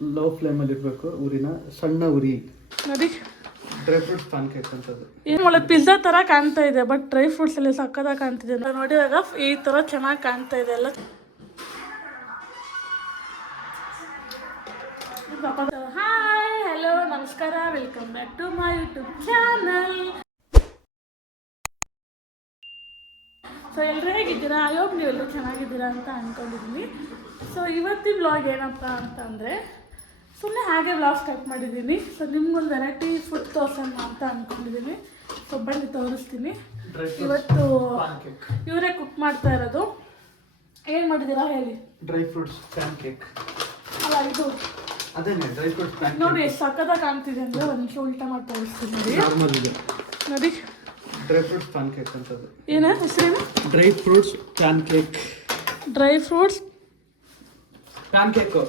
Low ಫ್ಲೇಮಲ್ಲಿ ಇರಬೇಕು, ಉರಿನ ಸಣ್ಣ ಉರಿ. ನೋಡಿ ಡ್ರೈ ಫ್ರೂಟ್ಸ್ ಪ್ಯಾನ್ ಕೇಕ್ ಅಂತದ್ದು. ಏನು ಒಳ್ಳೆ ಪಿಜ್ಜಾ ಥರ ಕಾಣ್ತಾ ಇದೆ, ಬಟ್ ಡ್ರೈ ಫ್ರೂಟ್ಸ್ ಎಲ್ಲ ಸಕ್ಕದಾಗಿ ಕಾಣ್ತಿದೆ. ನೋಡಿದಾಗ ಈ ಥರ ಚೆನ್ನಾಗಿ ಕಾಣ್ತಾ ಇದೆ ಎಲ್ಲ. ಹಾಯ್, ಹಲೋ, ನಮಸ್ಕಾರ, welcome back to my YouTube channel. So ಎಲ್ಲರೂ ಹೇಗಿದ್ದೀರಾ? ಐ ಹೋಪ್ ನೀವೆಲ್ಲರೂ ಚೆನ್ನಾಗಿದ್ದೀರಾ ಅಂತ ಅಂದ್ಕೊಂಡಿದ್ದೀನಿ. ಸೊ ಇವತ್ತಿನ ವ್ಲಾಗ್ ಏನಪ್ಪ ಅಂತಂದರೆ, ಸುಮ್ಮನೆ ಹಾಗೆ ವ್ಲಾಗ್ ಸ್ಟಾರ್ಟ್ ಮಾಡಿದ್ದೀನಿ. ಸೊ ನಿಮ್ಗೊಂದು ವೆರೈಟಿ ಫುಡ್ ತೋರ್ಸೋಣ ಅಂತ ಅಂದ್ಕೊಂಡಿದ್ದೀನಿ. ಸೊ ಬನ್ನಿ ತೋರಿಸ್ತೀನಿ. ಇವತ್ತು ಇವರೇ ಕುಕ್ ಮಾಡ್ತಾ ಇರೋದು. ಏನು ಮಾಡಿದ್ದೀರಾ ಹೇಳಿ? Dry fruits pan cake. ಅಲ್ಲ, ಇದು ಅದೇನೆ ಡ್ರೈ ಫ್ರೂಟ್ಸ್ ಪ್ಯಾನ್. ನೋಡಿ ಎಷ್ಟು ಸಕ್ಕತ್ತಾಗಿ ಕಾಣ್ತಿದೆ ಅಂದರೆ ಒಂದು ನಿಮಿಷ ಉಲ್ಟಾ ಮಾಡಿ ತೋರಿಸ್ತೀನಿ. ನೋಡಿ ಡ್ರೈ ಫ್ರೂಟ್ಸ್ ಪ್ಯಾನ್ ಕೇಕ್ ಅಂತದ್ದು. ಏನೇ ಹೆಸರೇನು? Dry fruits pan cake. Dry fruits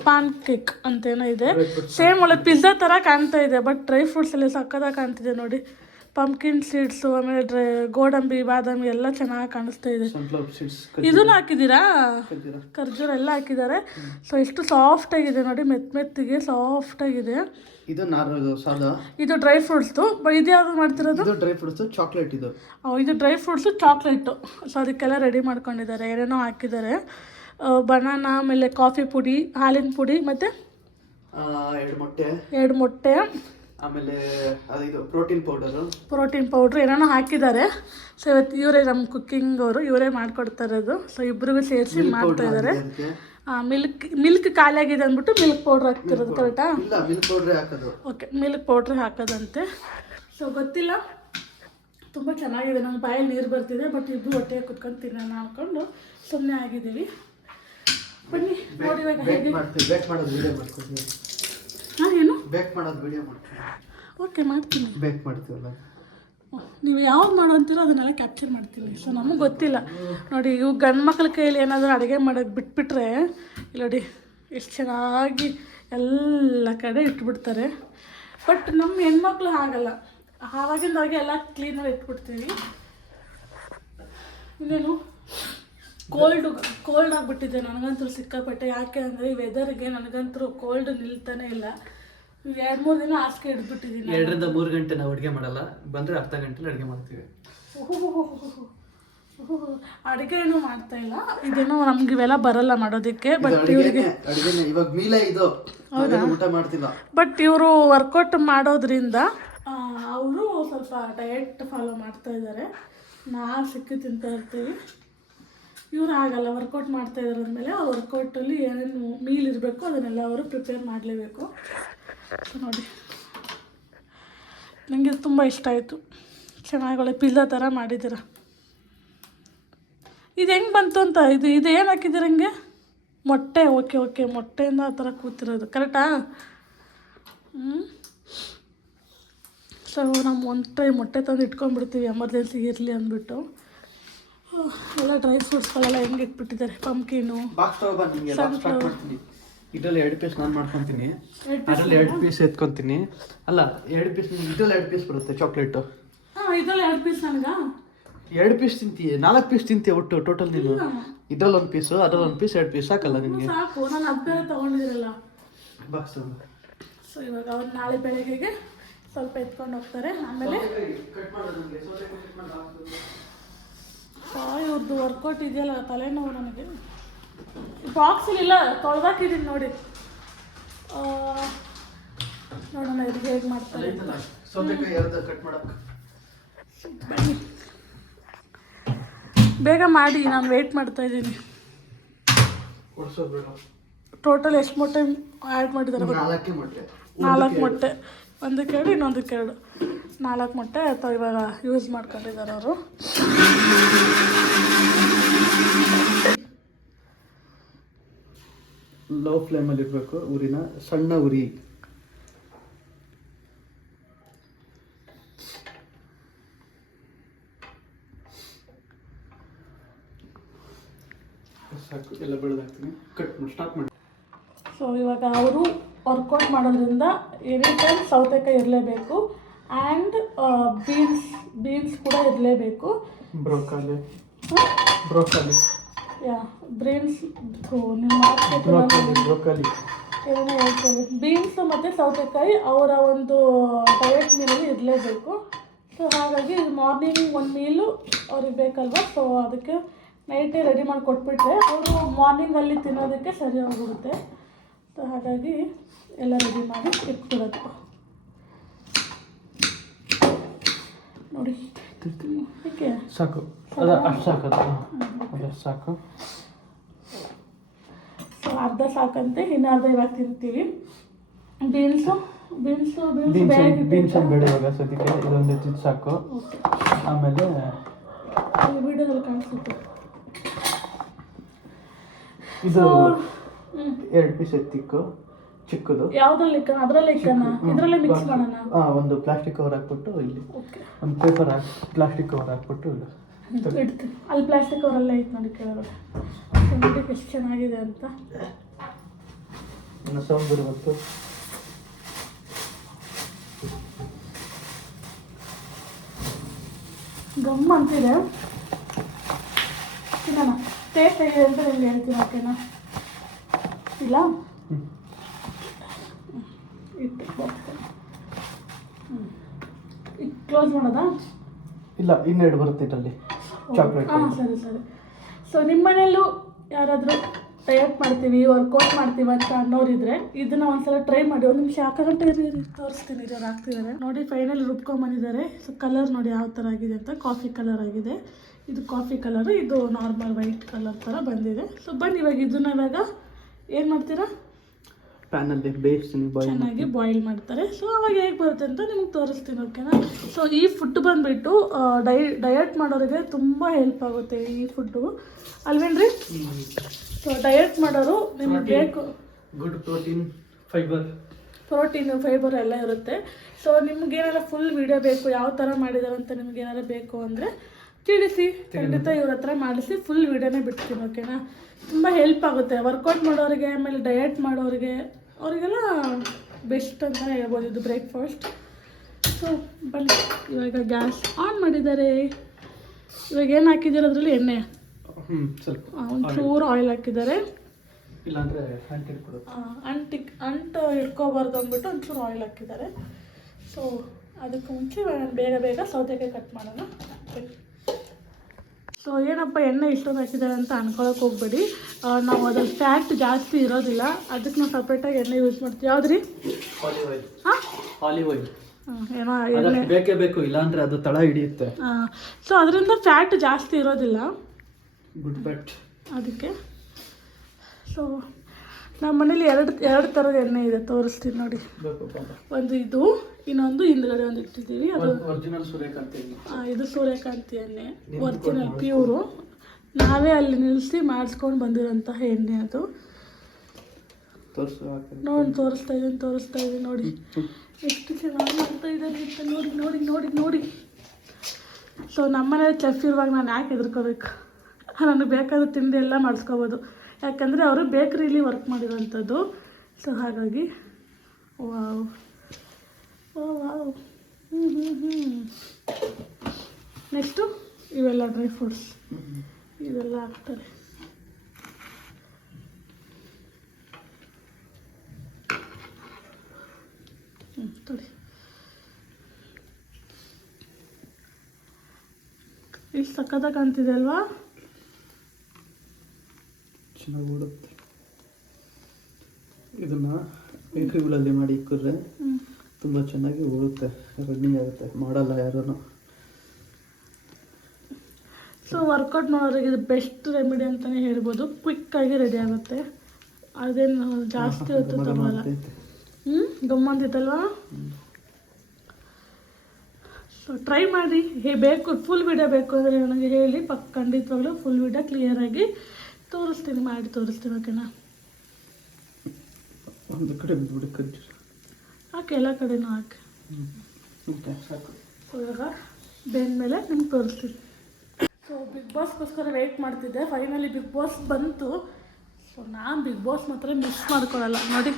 pan cake ಅಂತೇನೋ ಇದೆ. ಸೇಮ್ ಒಳ್ಳೆ ಪಿಜ್ಜಾ ಥರ ಕಾಣ್ತಾ ಇದೆ, ಬಟ್ ಡ್ರೈ ಫ್ರೂಟ್ಸ್ ಎಲ್ಲ ಸಕ್ಕದಾಗಿ ಕಾಣ್ತಿದೆ. ನೋಡಿ, ಪಂಪ್ಕಿನ್ ಸೀಡ್ಸು, ಆಮೇಲೆ ಗೋಡಂಬಿ, ಬಾದಾಮಿ ಎಲ್ಲ ಚೆನ್ನಾಗಿ ಕಾಣಿಸ್ತಾ ಇದೆ. ಇದನ್ನು ಹಾಕಿದ್ದೀರಾ? ಖರ್ಜೂರ ಎಲ್ಲ ಹಾಕಿದ್ದಾರೆ. ಸೊ ಎಷ್ಟು ಸಾಫ್ಟ್ ಆಗಿದೆ ನೋಡಿ, ಮೆತ್ತಿಗೆ ಸಾಫ್ಟ್ ಆಗಿದೆ. ಇದು ಡ್ರೈ ಫ್ರೂಟ್ಸ್ದು. ಇದು ಯಾವುದು ಮಾಡ್ತಿರೋದು? Dry fruits chocolate. ಇದು ಡ್ರೈ ಫ್ರೂಟ್ಸು ಚಾಕ್ಲೇಟು. ಸೊ ಅದಕ್ಕೆಲ್ಲ ರೆಡಿ ಮಾಡ್ಕೊಂಡಿದ್ದಾರೆ, ಏನೇನೋ ಹಾಕಿದ್ದಾರೆ. ಬನಾನಾ, ಆಮೇಲೆ ಕಾಫಿ ಪುಡಿ, ಹಾಲಿನ ಪುಡಿ, ಮತ್ತು 2 ಮೊಟ್ಟೆ, ಆಮೇಲೆ ಇದು ಪ್ರೋಟೀನ್ ಪೌಡ್ರು ಏನೇನೋ ಹಾಕಿದ್ದಾರೆ. ಸೊ ಇವತ್ತು ಇವರೇ ನಮ್ಮ ಕುಕ್ಕಿಂಗ್ ಅವರು, ಇವರೇ ಮಾಡ್ಕೊಡ್ತಾ ಇರೋದು. ಸೊ ಇಬ್ಬರಿಗೂ ಸೇರಿಸಿ ಮಾಡ್ತಾ ಇದ್ದಾರೆ. ಮಿಲ್ಕ್ ಖಾಲಿ ಆಗಿದೆ ಅಂದ್ಬಿಟ್ಟು ಮಿಲ್ಕ್ ಪೌಡ್ರ್ ಹಾಕ್ತಿರೋದು. ಕರೆಕ್ಟಾ? ಓಕೆ, ಮಿಲ್ಕ್ ಪೌಡ್ರ್ ಹಾಕೋದಂತೆ. ಸೊ ಗೊತ್ತಿಲ್ಲ, ತುಂಬ ಚೆನ್ನಾಗಿದೆ. ನನ್ನ ಬಾಯಲ್ಲಿ ನೀರು ಬರ್ತಿದೆ, ಬಟ್ ಇಬ್ಬರು ಹೊಟ್ಟೆಗೆ ಕುತ್ಕೊಂಡು ತಿನ್ನೋಣ ಅಂದ್ಕೊಂಡು ಸುಮ್ಮನೆ ಆಗಿದ್ದೀವಿ. ಬನ್ನಿ ನೋಡಿ ಇವಾಗ ಹೇಗೆ ಏನು ಬೇಕ್ ಮಾಡೋದು ವಿಡಿಯೋ ಮಾಡ್ತೀನಿ. ಓಕೆ, ಮಾಡ್ತೀನಿ. ಬೇಕ್ ಮಾಡ್ತೀವಲ್ಲ ನೀವು ಯಾವ್ದು ಮಾಡೋ ಅಂತೀರೋ ಅದನ್ನೆಲ್ಲ ಕ್ಯಾಪ್ಚರ್ ಮಾಡ್ತೀನಿ. ಸೊ ನಮಗೆ ಗೊತ್ತಿಲ್ಲ ನೋಡಿ, ಇವು ಗಂಡು ಮಕ್ಳ ಕೈಯಲ್ಲಿ ಏನಾದರೂ ಅಡುಗೆ ಮಾಡೋಕ್ಕೆ ಬಿಟ್ಬಿಟ್ರೆ ಇಲ್ಲ ನೋಡಿ ಎಷ್ಟು ಚೆನ್ನಾಗಿ ಎಲ್ಲ ಕಡೆ ಇಟ್ಬಿಡ್ತಾರೆ. ಬಟ್ ನಮ್ಮ ಹೆಣ್ಮಕ್ಳು ಹಾಗಲ್ಲ, ಆವಾಗಿಂದಾಗೆ ಎಲ್ಲ ಕ್ಲೀನಾಗಿ ಇಟ್ಬಿಡ್ತೀವಿ. ಇನ್ನೇನು ಕೋಲ್ಡ್ ಆಗಿಬಿಟ್ಟಿದೆ ನನಗಂತೂ ಸಿಕ್ಕಾಪಟ್ಟೆ. ಯಾಕೆ ಅಂದರೆ ಈ ವೆದರ್ಗೆ ನನಗಂತೂ ಕೋಲ್ಡ್ ನಿಲ್ತಾನೆ ಇಲ್ಲ. 2-3 ದಿನ ಹಾಸಿಗೆ ಹಿಡ್ಬಿಟ್ಟಿದ್ದೀನಿ. 2 ರಿಂದ 3 ಗಂಟೆ ನಾವು ಅಡುಗೆ ಮಾಡಲ್ಲ, ಬಂದರೆ ಅರ್ಧ ಗಂಟೆಲಿ ಅಡುಗೆ ಮಾಡ್ತೀವಿ. ಅಡುಗೆ ಏನೂ ಮಾಡ್ತಾ ಇಲ್ಲ, ಇದೇನೋ ನಮ್ಗೆ ಇವೆಲ್ಲ ಬರಲ್ಲ ಮಾಡೋದಕ್ಕೆ. ಬಟ್ ಇವರಿಗೆ ಇವಾಗ ಮೀಲೆ ಇದು ಊಟ ಮಾಡ್ತಿಲ್ಲ. ಬಟ್ ಇವರು ವರ್ಕೌಟ್ ಮಾಡೋದ್ರಿಂದ ಅವರು ಸ್ವಲ್ಪ ಡಯಟ್ ಫಾಲೋ ಮಾಡ್ತಾ ಇದ್ದಾರೆ. ನಾವು ಸಿಕ್ಕಿ ತಿಂತಾ ಇರ್ತೀವಿ, ಇವರು ಆಗಲ್ಲ. ವರ್ಕೌಟ್ ಮಾಡ್ತಾ ಇದ್ದಾರೆ ಅಂದಮೇಲೆ ಆ ವರ್ಕೌಟಲ್ಲಿ ಏನೇನು ಮೀಲ್ ಇರಬೇಕು ಅದನ್ನೆಲ್ಲ ಅವರು ಪ್ರಿಪೇರ್ ಮಾಡಲೇಬೇಕು. ಸೊ ನೋಡಿ, ನನಗೆ ತುಂಬ ಇಷ್ಟ ಆಯಿತು. ಚೆನ್ನಾಗಿ ಒಳ್ಳೆ ಪಿಜ್ಜಾ ಥರ ಮಾಡಿದ್ದೀರ. ಇದು ಹೆಂಗೆ ಬಂತು ಅಂತ, ಇದು ಏನು ಹಾಕಿದ್ದೀರ? ಹಂಗೆ ಮೊಟ್ಟೆ. ಓಕೆ, ಮೊಟ್ಟೆಯಿಂದ ಆ ಥರ ಕೂತಿರೋದು. ಕರೆಕ್ಟಾ? ಸೊ ನಾವು ಒಂದು ಟ್ರೈ ಮೊಟ್ಟೆ ತಂದು ಇಟ್ಕೊಂಡ್ಬಿಡ್ತೀವಿ, ಎಮರ್ಜೆನ್ಸಿ ಇರಲಿ ಅಂದ್ಬಿಟ್ಟು. ಎಲ್ಲ ಡ್ರೈ ಫ್ರೂಟ್ಸ್ಗಳೆಲ್ಲ ಹೆಂಗೆ ಇಟ್ಬಿಟ್ಟಿದ್ದಾರೆ. ಪಂಪ್ಕಿನು, ಇದರಲ್ಲಿ 2 ಪೀಸ್ ನಾನು ಮಾಡ್ಕೊತೀನಿ, ಅದರಲ್ಲಿ 2 ಪೀಸ್ ಎತ್ಕೊತೀನಿ. ಅಲ್ಲ, 2 ಪೀಸ್ ಇದರಲ್ಲಿ 2 ಪೀಸ್ ಬರುತ್ತೆ ಚಾಕ್ಲೇಟು. ಇದರಲ್ಲಿ 2 ಪೀಸ್ ನನಗೆ 2 ಪೀಸ್ ತಿಂತೀಯ, 4 ಪೀಸ್ ತಿಂತೀಯ ಒಟ್ಟು ಟೋಟಲ್ ನೀನು. ಇದರಲ್ಲಿ 1 ಪೀಸು, ಅದರಲ್ಲಿ 1 ಪೀಸ್, 2 ಪೀಸ್ ಸಾಕಲ್ಲ ನಿಮಗೆ? ಸಾಕು, ನಾನು ಅದು ಬೇರೆ ತೊಗೊಂಡಿದ್ದೀರಲ್ಲ ಬಾಕ್ಸ್. ಸೊ ಇವಾಗ ಅವ್ರು ನಾಳೆ ಬೆಳಗ್ಗೆಗೆ ಸ್ವಲ್ಪ ಎತ್ಕೊಂಡು ಹೋಗ್ತಾರೆ. ಆಮೇಲೆ ಇವ್ರದ್ದು ವರ್ಕೌಟ್ ಇದೆಯಲ್ಲ, ತಲೆನೋವು ನನಗೆ. ಬಾಕ್ಸಲ್ಲಿಲ್ಲ, ತೊಳೆದಾಕಿದ್ದೀನಿ ನೋಡಿ. ನೋಡೋಣ ಇದು ಹೇಗೆ ಮಾಡ್ತಾರೆ. ಬೇಗ ಮಾಡಿ, ನಾನು ವೆಯ್ಟ್ ಮಾಡ್ತಾ ಇದ್ದೀನಿ. ಟೋಟಲ್ ಎಷ್ಟು ಮೊಟ್ಟೆ ಆ್ಯಡ್ ಮಾಡಿದ್ದಾರೆ? 4 ಮೊಟ್ಟೆ. ಒಂದಕ್ಕೆ 2, ಇನ್ನೊಂದಕ್ಕೆ 2, 4 ಮೊಟ್ಟೆ ಅಥವಾ ಇವಾಗ ಯೂಸ್ ಮಾಡ್ಕೊಂಡಿದ್ದಾರೆ ಅವರು. ಲೋ ಫ್ಲೇಮಲ್ಲಿ ಇರಬೇಕು, ಉರಿನ ಸಣ್ಣ ಉರಿ. ಸಾಕು, ಎಲ್ಲ ಬೆಳೆದಾಗ್ತೀನಿ. ಸ್ಟಾರ್ಟ್ ಮಾಡಿ. ಸೊ ಇವಾಗ ಅವರು ವರ್ಕೌಟ್ ಮಾಡೋದ್ರಿಂದ ಎನಿ ಟೈಮ್ ಸೌತೆಕಾಯಿ ಇರಲೇಬೇಕು, ಆ್ಯಂಡ್ ಬೀನ್ಸ್ ಕೂಡ ಇರಲೇಬೇಕು. ಬ್ರೋಕಾಲಿ ಯಾ ಬ್ರೇನ್ಸ್ ಬ್ರೋಕಾಲಿ ಏನೇನೋ ಹೇಳ್ತಾರೆ. ಬೀನ್ಸು ಮತ್ತು ಸೌತೆಕಾಯಿ ಅವರ ಒಂದು ಡಯಟ್ ಮೀಲಲ್ಲಿ ಇರಲೇಬೇಕು. ಸೊ ಹಾಗಾಗಿ ಮಾರ್ನಿಂಗ್ ಒಂದು ಮೀಲು ಅವ್ರಿಗೆ ಬೇಕಲ್ವ, ಸೊ ಅದಕ್ಕೆ ನೈಟೇ ರೆಡಿ ಮಾಡಿ ಕೊಟ್ಬಿಟ್ರೆ ಅವರು ಮಾರ್ನಿಂಗಲ್ಲಿ ತಿನ್ನೋದಕ್ಕೆ ಸರಿ ಹೋಗ್ಬಿಡುತ್ತೆ. ಸೊ ಹಾಗಾಗಿ ಎಲ್ಲ ರೆಡಿ ಮಾಡಿ ಇಟ್ಬಿಡೋದು. ನೋಡಿ ಓಕೆ ಸಾಕು, ಅದ ಅಷ್ಟು ಸಾಕದು, ಅದೇ ಸಾಕು. ಸೊ ಅರ್ಧ ಸಾಕಂತೆ, ಇನ್ನು ಅರ್ಧ ಇವಾಗ ತಿಂತೀವಿ. ಬೀನ್ಸು ಬೀನ್ಸು ಬೀನ್ಸ್ ಬೀನ್ಸ್ ಬೇಡ ಇವಾಗ ಸದ್ಯಕ್ಕೆ, ಇದೊಂದು ಎತ್ತಿದ್ದು ಸಾಕು. ಆಮೇಲೆ ಅಲ್ಲಿ ವಿಡಿಯೋದಲ್ಲಿ ಕಾಣಿಸುತ್ತೆ ಇದು 2 ಪೀಸ್ ಎತ್ತಿಕ್ಕು ಚಿಕ್ಕದು. ಯಾವುದ್ರಲ್ಲಿ ಅದರಲ್ಲಿ ಇದರಲ್ಲೇ ಮಿಕ್ಸ್ ಮಾಡೋಣ. ಒಂದು ಪ್ಲಾಸ್ಟಿಕ್ ಕವರ್ ಹಾಕ್ಬಿಟ್ಟು ಇಲ್ಲಿ ಓಕೆ, ಒಂದು ಪೇಪರ್ ಪ್ಲಾಸ್ಟಿಕ್ ಕವರ್ ಹಾಕ್ಬಿಟ್ಟು ಇಡ್ತೀನಿ. ಅಲ್ಲಿ ಪ್ಲಾಸ್ಟಿಕ್ ಕವರಲ್ಲೇ ಐತೆ ನೋಡಿ ಕೆಳಗಡೆ. ನೋಡಿ ಎಷ್ಟು ಚೆನ್ನಾಗಿದೆ ಅಂತ. ಇನ್ನು ಸೌಂಡ್ ಬರುತ್ತೆ. ಗಮ್ ಅಂತಿದೆ, ತಿನ್ನೋಣ. ಟೇಸ್ಟ್ ಹೇಗಿದೆ ಅಂತ ನಿಮ್ಗೆ ಹೇಳ್ತೀನಿ, ಓಕೆನಾ? ಇಲ್ಲ ಇಟ್ಟು ಈಗ ಕ್ಲೋಸ್ ಮಾಡೋದಾ? ಇಲ್ಲ, ಇನ್ನೆರಡು ಬರುತ್ತೆ ಇದರಲ್ಲಿ ಚಾಕ್ಲೇಟ್. ಹಾಂ ಸರಿ ಸರಿ. ಸೊ ನಿಮ್ಮ ಮನೆಯಲ್ಲೂ ಯಾರಾದರೂ ಡಯಟ್ ಮಾಡ್ತೀವಿ, ವರ್ಕೌಟ್ ಮಾಡ್ತೀವಿ ಅಂತ ಅನ್ನೋರಿದ್ರೆ ಇದನ್ನು ಒಂದ್ಸಲ ಟ್ರೈ ಮಾಡಿ. ಒಂದು ನಿಮಿಷ ಹಾಕೋಗಂಟೆ ತೋರಿಸ್ತೀನಿ, ಇರೋರು ಹಾಕ್ತಿದ್ದಾರೆ ನೋಡಿ. ಫೈನಲ್ ರುಬ್ಕೊಂಬಂದಿದ್ದಾರೆ. ಸೊ ಕಲರ್ ನೋಡಿ ಯಾವ ಥರ ಆಗಿದೆ ಅಂತ, ಕಾಫಿ ಕಲರ್ ಆಗಿದೆ. ಇದು ಕಾಫಿ ಕಲರು, ಇದು ನಾರ್ಮಲ್ ವೈಟ್ ಕಲರ್ ಥರ ಬಂದಿದೆ. ಸೊ ಬನ್ನಿ ಇವಾಗ ಇದನ್ನ ಇವಾಗ ಏನು ಮಾಡ್ತೀರಾ, ಪ್ಯಾನಲ್ಲಿ ಬೇಯಿಸ್ತೀನಿ, ಚೆನ್ನಾಗಿ ಬಾಯ್ಲ್ ಮಾಡ್ತಾರೆ. ಸೊ ಅವಾಗ ಹೇಗೆ ಬರುತ್ತೆ ಅಂತ ನಿಮ್ಗೆ ತೋರಿಸ್ತೀನಿ, ಓಕೆನಾ? ಸೊ ಈ ಫುಡ್ ಬಂದುಬಿಟ್ಟು ಡಯಟ್ ಮಾಡೋರಿಗೆ ತುಂಬ ಹೆಲ್ಪ್ ಆಗುತ್ತೆ ಈ ಫುಡ್ಡು, ಅಲ್ವೇನ್ರಿ? ಸೊ ಡಯಟ್ ಮಾಡೋರು ನಿಮಗೆ ಬೇಕು, ಗುಡ್ ಪ್ರೋಟೀನ್ ಫೈಬರ್ ಎಲ್ಲ ಇರುತ್ತೆ. ಸೊ ನಿಮ್ಗೇನಾರ ಫುಲ್ ವಿಡಿಯೋ ಬೇಕು, ಯಾವ ಥರ ಮಾಡಿದಾರೆ ಅಂತ ನಿಮ್ಗೇನಾರ ಬೇಕು ಅಂದರೆ ತಿಳಿಸಿ, ಖಂಡಿತ ಇವ್ರ ಹತ್ರ ಮಾಡಿಸಿ ಫುಲ್ ವಿಡಿಯೋನೇ ಬಿಡ್ತೀನಿ, ಓಕೆನಾ? ತುಂಬ ಹೆಲ್ಪ್ ಆಗುತ್ತೆ ವರ್ಕೌಟ್ ಮಾಡೋರಿಗೆ, ಆಮೇಲೆ ಡಯಟ್ ಮಾಡೋರಿಗೆ, ಅವರಿಗೆಲ್ಲ ಬೆಸ್ಟ್ ಅಂತಲೇ ಹೇಳ್ಬೋದು ಇದು ಬ್ರೇಕ್ಫಾಸ್ಟ್. ಸೊ ಬನ್ನಿ ಇವಾಗ ಗ್ಯಾಸ್ ಆನ್ ಮಾಡಿದ್ದಾರೆ. ಇವಾಗ ಏನು ಹಾಕಿದ್ದಾರೆ ಅದರಲ್ಲಿ? ಎಣ್ಣೆ, ಸ್ವಲ್ಪ ಒಂಚೂರು ಆಯಿಲ್ ಹಾಕಿದ್ದಾರೆ. ಇಲ್ಲಾಂದರೆ ಅಂಟು ಹಿಡ್ಕೋಬಾರ್ದು ಅಂದ್ಬಿಟ್ಟು ಒಂಚೂರು ಆಯಿಲ್ ಹಾಕಿದ್ದಾರೆ. ಸೊ ಅದಕ್ಕೆ ಮುಂಚೆ ಬೇಗ ಸೌತೆಕಾಯಿ ಕಟ್ ಮಾಡೋಣ. ಸೊ ಏನಪ್ಪ ಎಣ್ಣೆ ಇಷ್ಟೊಂದು ಹಾಕಿದ್ದಾರೆ ಅಂತ ಅನ್ಕೊಳಕ್ಕೆ ಹೋಗ್ಬೇಡಿ. ನಾವು ಅದ್ರಲ್ಲಿ ಫ್ಯಾಟ್ ಜಾಸ್ತಿ ಇರೋದಿಲ್ಲ, ಅದಕ್ಕೆ ನಾವು ಸಪ್ರೇಟಾಗಿ ಎಣ್ಣೆ ಯೂಸ್ ಮಾಡ್ತೀವಿ. ಯಾವುದ್ರಿ? Olive oil. ಏನೋ ಎಣ್ಣೆ ಬೇಕೇ ಬೇಕು, ಇಲ್ಲಾಂದರೆ ಅದು ತಳ ಹಿಡಿಯುತ್ತೆ. ಸೊ ಅದರಿಂದ ಫ್ಯಾಟ್ ಜಾಸ್ತಿ ಇರೋದಿಲ್ಲ, ಗುಡ್ ಫ್ಯಾಟ್ ಅದಕ್ಕೆ. ಸೊ ನಮ್ಮ ಮನೇಲಿ ಎರಡು ಥರದ ಎಣ್ಣೆ ಇದೆ, ತೋರಿಸ್ತೀನಿ ನೋಡಿ. ಒಂದು ಇದು, ಇನ್ನೊಂದು ಹಿಂದ್ಗಡೆ ಒಂದು ಇಟ್ಟಿದ್ದೀವಿ. ಅದು ಒರಿಜಿನಲ್ ಸೂರ್ಯಕಾಂತಿ ಎಣ್ಣೆ. ಇದು ಸೂರ್ಯಕಾಂತಿ ಎಣ್ಣೆ, ಒರಿಜಿನಲ್ ಪ್ಯೂರು. ನಾವೇ ಅಲ್ಲಿ ನಿಲ್ಲಿಸಿ ಮಾಡಿಸ್ಕೊಂಡು ಬಂದಿರೋಂತಹ ಎಣ್ಣೆ ಅದು. ನೋಡಿ ತೋರಿಸ್ತಾ ಇದ್ದೀನಿ ನೋಡಿ, ಎಷ್ಟು ಚೆನ್ನಾಗಿ ಮಾಡ್ತಾ ಇದ್ದಾರೆ ಅಂತ ನೋಡಿ. ಸೊ ನಮ್ಮನೇಲಿ ಚೆಫ್ ಇರುವಾಗ ನಾನು ಯಾಕೆ ಹೆದರ್ಕೋಬೇಕು? ನನಗೆ ಬೇಕಾದ ತಿಂಡಿ ಎಲ್ಲ ಮಾಡಿಸ್ಕೋಬೋದು, ಯಾಕಂದರೆ ಅವರು ಬೇಕ್ರಿಲಿ ವರ್ಕ್ ಮಾಡಿರೋಂಥದ್ದು. ಸೊ ಹಾಗಾಗಿ ವಾವ್ ವಾವ್. ನೆಕ್ಸ್ಟು ಇವೆಲ್ಲ ಡ್ರೈ ಫ್ರೂಟ್ಸ್ ಇವೆಲ್ಲ ಹಾಕ್ತಾರೆ. ತೊಡಿ, ಇಷ್ಟು ಸಕ್ಕತ್ತಾಗಿ ಕಾಣ್ತಿದೆ ಅಲ್ವಾ? ಚೆನ್ನಾಗಿ ಉಡುತ್ತೆ. ಇದನ್ನು ಬೇಕ್ರಿಗಳಲ್ಲಿ ಮಾಡಿ ಇಕ್ಕಿದ್ರೆ ತುಂಬ ಚೆನ್ನಾಗಿ ಉಳುತ್ತೆ, ರನ್ನಿಂಗ್ ಆಗುತ್ತೆ, ಮಾಡಲ್ಲ ಯಾರೂ. ಸೊ ವರ್ಕೌಟ್ ಮಾಡೋರಿಗೆ ಇದು ಬೆಸ್ಟ್ ರೆಮಿಡಿ ಅಂತಲೇ ಹೇಳ್ಬೋದು. ಕ್ವಿಕ್ಕಾಗಿ ರೆಡಿ ಆಗುತ್ತೆ, ಅದೇನು ಜಾಸ್ತಿ ಹೊತ್ತು ತಗೊಳ್ಳಲ್ಲ. ಗಮ್ಮಂತಿತ್ತಲ್ವಾ? ಸೊ ಟ್ರೈ ಮಾಡಿ. ಬೇಕು ಫುಲ್ ವಿಡಿಯೋ ಬೇಕು ಅಂದರೆ ನನಗೆ ಹೇಳಿ, ಖಂಡಿತವಾಗ್ಲೂ ಫುಲ್ ವಿಡಿಯೋ ಕ್ಲಿಯರಾಗಿ ಮಾಡಿ ತೋರಿಸ್ತೀನಿ, ಓಕೆನಾ? ಒಂದು ಕಡೆ ಬಿಡ್ಬಿಟ್ಟು ಹಾಕಿ, ಎಲ್ಲ ಕಡೆನೂ ಹಾಕಿ. ಸಾಕು. ಇವಾಗ ಬೇನ್ ಮೇಲೆ ನಿಮ್ಗೆ ತೋರಿಸ್ತೀನಿ. ಸೊ ಬಿಗ್ ಬಾಸ್ಗೋಸ್ಕರ ವೆಯ್ಟ್ ಮಾಡ್ತಿದ್ದೆ. ಫೈನಲಿ ಬಿಗ್ ಬಾಸ್ ಬಂತು. ಸೊ ನಾನು ಬಿಗ್ ಬಾಸ್ ಮಾತ್ರ ಮಿಸ್ ಮಾಡ್ಕೊಳ್ಳಲ್ಲ ನೋಡಿ,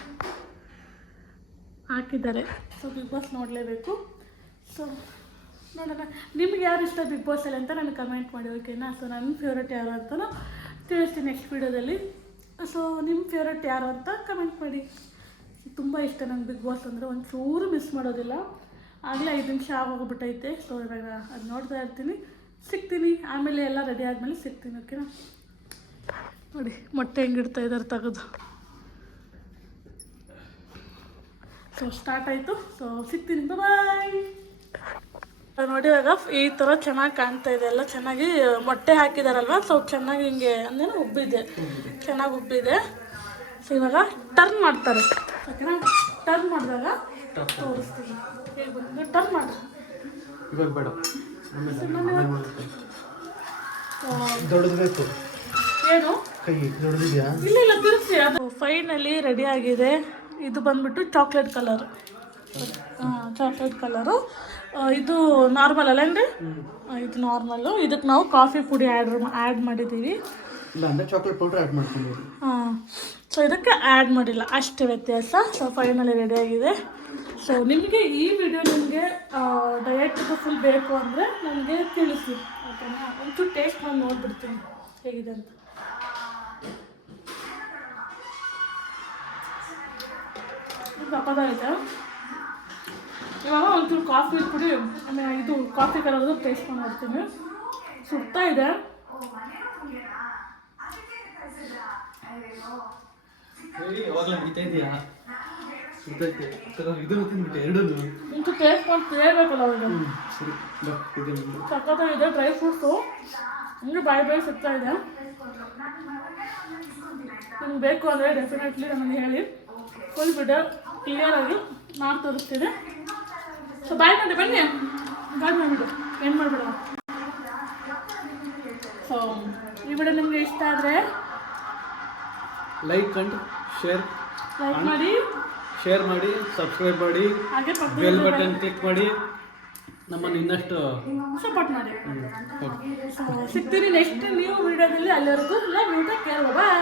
ಹಾಕಿದ್ದಾರೆ. ಸೊ ಬಿಗ್ ಬಾಸ್ ನೋಡಲೇಬೇಕು. ಸೊ ನೋಡೋಣ, ನಿಮ್ಗೆ ಯಾರು ಇಷ್ಟ ಬಿಗ್ ಬಾಸಲ್ಲಿ ಅಂತ ನನಗೆ ಕಮೆಂಟ್ ಮಾಡಿ, ಓಕೆನಾ? ಸೊ ನನ್ನ ಫೇವ್ರೇಟ್ ಯಾರು ಅಂತಲೂ ತಿಳಿಸ್ತೀನಿ ನೆಕ್ಸ್ಟ್ ವೀಡಿಯೋದಲ್ಲಿ. ಸೊ ನಿಮ್ಮ ಫೇವ್ರೇಟ್ ಯಾರು ಅಂತ ಕಮೆಂಟ್ ಮಾಡಿ. ತುಂಬ ಇಷ್ಟ ನಂಗೆ ಬಿಗ್ ಬಾಸ್ ಅಂದರೆ ಒಂಚೂರು ಮಿಸ್ ಮಾಡೋದಿಲ್ಲ. ಆಗಲೇ 5 ನಿಮಿಷ ಆಗೋಗ್ಬಿಟ್ಟೈತೆ. ಸೊ ಇವಾಗ ಅದು ನೋಡ್ತಾ ಇರ್ತೀನಿ, ಸಿಗ್ತೀನಿ. ಆಮೇಲೆ ಎಲ್ಲ ರೆಡಿ ಆದಮೇಲೆ ಸಿಗ್ತೀನಿ. ಓಕೆನಾ? ನೋಡಿ ಮೊಟ್ಟೆ ಹೆಂಗಿಡ್ತಾ ಇದ್ದಾರೆ ತೆಗೆದು. ಸೊ ಸ್ಟಾರ್ಟ್ ಆಯಿತು. ಸೊ ಸಿಗ್ತೀನಿ, ಬಾಯ್. ನೋಡಿ ಇವಾಗ ಈ ಥರ ಚೆನ್ನಾಗಿ ಕಾಣ್ತಾ ಇದೆ, ಎಲ್ಲ ಚೆನ್ನಾಗಿ ಮೊಟ್ಟೆ ಹಾಕಿದಾರಲ್ವ. ಸೊ ಚೆನ್ನಾಗಿ ಹಿಂಗೆ ಅಂದರೆ ಉಬ್ಬಿದೆ, ಚೆನ್ನಾಗಿ ಉಬ್ಬಿದೆ. ಸೊ ಇವಾಗ ಟರ್ನ್ ಮಾಡ್ತಾರೆ. ಓಕೆನಾ? ಟರ್ನ್ ಮಾಡಿದಾಗ ತೋರಿಸ್ತೀನಿ. ಹೇಗೆ ಬಂದು ಟರ್ನ್ ಮಾಡಿ. ಇವಾಗ ಬೇಡ, ದೊಡ್ಡದು ಬೇಕು. ಏನು ಕೈ ದೊಡ್ಡದಿದೆಯಾ? ಇಲ್ಲ ಇಲ್ಲ, ತಿರುಗಿಸಿ. ಅದು ಫೈನಲಿ ರೆಡಿ ಆಗಿದೆ. ಇದು ಬಂದ್ಬಿಟ್ಟು ಚಾಕ್ಲೇಟ್ ಕಲರ್. Chocolate colour. ಇದು ನಾರ್ಮಲ್ ಅಲ್ಲೇನ್ರಿ? ಇದು ನಾರ್ಮಲ್ಲು. ಇದಕ್ಕೆ ನಾವು ಕಾಫಿ ಪುಡಿ ಆ್ಯಡ್ ಮಾಡಿದ್ದೀವಿ. ಇಲ್ಲ ಅಂದರೆ ಚಾಕ್ಲೇಟ್ ಪೌಡ್ರ್ ಆ್ಯಡ್ ಮಾಡ್ತೀವಿ. ಹಾಂ, ಸೊ ಇದಕ್ಕೆ ಆ್ಯಡ್ ಮಾಡಿಲ್ಲ, ಅಷ್ಟೇ ವ್ಯತ್ಯಾಸ. ಸೊ ಫೈನಲಿ ರೆಡಿಯಾಗಿದೆ. ಸೊ ನಿಮಗೆ ಈ ವಿಡಿಯೋ ನಿಮಗೆ ಡಯೆಟ್ದು ಫುಲ್ ಬೇಕು ಅಂದರೆ ನನಗೆ ತಿಳಿಸಿ. ಓಕೆನಾ? ಒಂಚೂರು ಟೇಸ್ಟ್ ಮಾಡಿ ನೋಡ್ಬಿಡ್ತೀನಿ ಹೇಗಿದೆ ಅಂತ. ಸಪ್ಪದಾಗಿದೆ. ಇವಾಗ ಒಂಚೂರು ಕಾಫಿ ಪುಡಿ ಆಮೇಲೆ ಇದು ಕಾಫಿ ಕಲರ್ದು ಟೇಸ್ಟ್ ಮಾಡಿ ನೋಡ್ತೀನಿ. ಸುಡ್ತಾ ಇದೆ. ಯಾವಾಗಲೇ ಹಿಡಿತಾ ಇದೆಯಾ? ಇದನ್ನು ತಿಂದ್ಬಿಟ್ಟೆ ಎರಡೂ. ಇಂಚು ಟೇಸ್ಟ್ ಮಾಡಿ ತಿಳಬೇಕಲ್ಲ ಅವಾಗ. ಸರಿ, ಸಕ್ಕತ್ತಾಗಿದೆ. ಡ್ರೈ ಫ್ರೂಟ್ಸು ಹಂಗೆ ಬಾಯಿ ಸಿಗ್ತಾ ಇದೆ. ನಿಮ್ಗೆ ಬೇಕು ಅಂದರೆ ಡೆಫಿನೆಟ್ಲಿ ನಮಗೆ ಹೇಳಿ, ಫುಲ್ ವಿಡಿಯೋ ಕ್ಲಿಯರಾಗಿ ನಾನು ತೋರಿಸ್ತೀನಿ. ಸೊ ಬಾಯ್ ಮಾಡಿ ಬನ್ನಿ, ಬಾಯ್ ಮಾಡಿಬಿಡು, ಏನು ಮಾಡಿಬಿಡ. ಸೊ ಈ ವಿಡಿಯೋ ನಿಮಗೆ ಇಷ್ಟ ಆದರೆ ಲೈಕ್ ಅಂಡ್ ಶೇರ್ ಮಾಡಿ, ಸಬ್ಸ್ಕ್ರೈಬ್ ಮಾಡಿ, ಹಾಗೆ ಬೆಲ್ ಬಟನ್ ಕ್ಲಿಕ್ ಮಾಡಿ, ನಮ್ಮನ್ನು ಇನ್ನಷ್ಟು ಸಪೋರ್ಟ್ ಮಾಡಿ. ಸೊ ಸಿಗ್ತೀನಿ ನೆಕ್ಸ್ಟ್ ನ್ಯೂ ವಿಡಿಯೋದಲ್ಲಿ. ಅಲ್ಲಿವರೆಗೂ love you, take care, bye.